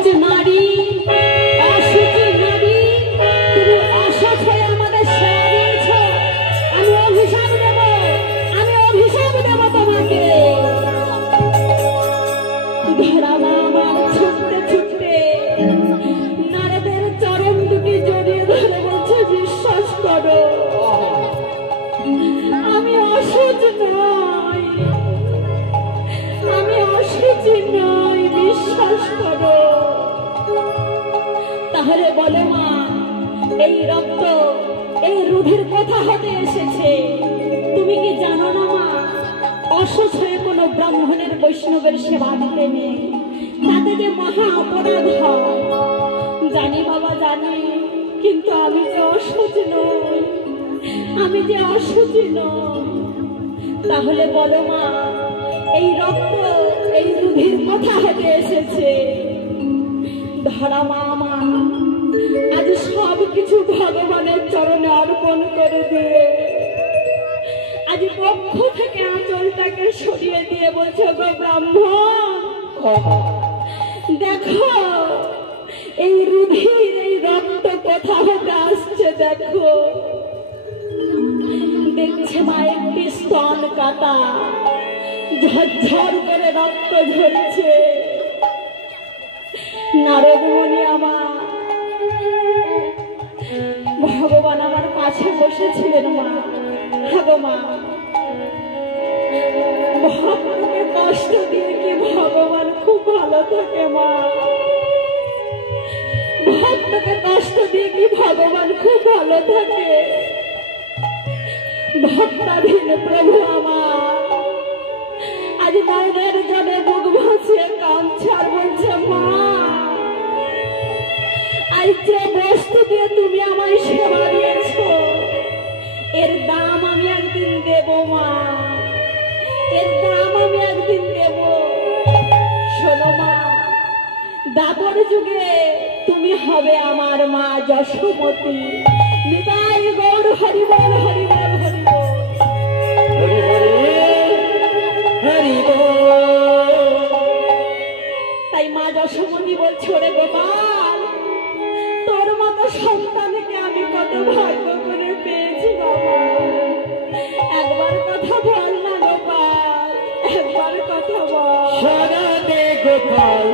অসহ্য নারী, অসুচি নারী, তুমি অসৎ হয়ে আমাদের সেবা দিয়েছ। আমি অভিশাপ দেব, আমি অভিশাপ দেব তোমাকে। ধরা মা আমার ছুটতে ছুটতে নারদের চরণ দুটি জড়িয়ে ধরে বলছে, বিশ্বাস করো আমি অসুচ নই, আমি অসুচি নই, বিশ্বাস করো। তাহলে বলো মা, এই রক্ত এই রুধির কোথা হতে এসেছে? তুমি কি জানো না মা, অসুচ হয়ে কোনো ব্রাহ্মণের বৈষ্ণবের সেবা দিতে নেই, তাতে যে মহা অপরাধ হয়। জানি বাবা জানি, কিন্তু আমি যে অসুচ নই, আমি যে অসুচি নই। তাহলে বলো মা, এই রক্ত এই রুধির কোথা হতে এসেছে? ধরা মা আমার আজ সব কিছু ভগবানের চরণে অর্পণ করে দিয়ে আজ পক্ষ থেকে আঁচলটাকে সরিয়ে দিয়ে বলছে, গো ব্রাহ্মণ দেখো এই রুধির এই রক্ত কোথা হতে আসছে। দেখো, দেখছে মা একটি স্তন কাটা, ঝরঝর করে রক্ত ঝরছে। নারদ মুনি আমার, ভগবান আমার পাশে বসেছিলেন মা। হাগো মা, ভক্তকে কষ্ট দিয়ে কি ভগবান খুব ভালো থাকে মা? ভক্তকে কষ্ট দিয়ে কি ভগবান খুব ভালো থাকে? ভক্তাধীন প্রভু আমার আজ মায়ের জলে বুক ভাসিয়ে কাঁদছে আর বলছে, মা আজ যে বস্তু দিয়ে তুমি আমায় সেবা দিয়েছ এর দাম আমি একদিন দেব মা, এর দাম আমি একদিন দেব। শোনো মা, দাপর যুগে তুমি হবে আমার মা যশোমতী। নিতাই গৌর হরিবল হরিবল হরিবল তাই মা যশোমতী বলছে, ওরে গোপাল, তোর মতো সন্তানকে আমি কত ভাগ্য করে পেয়েছি বাবা। একবার কথা বল না গোপাল, একবার কথা বল। সারা দে গোপাল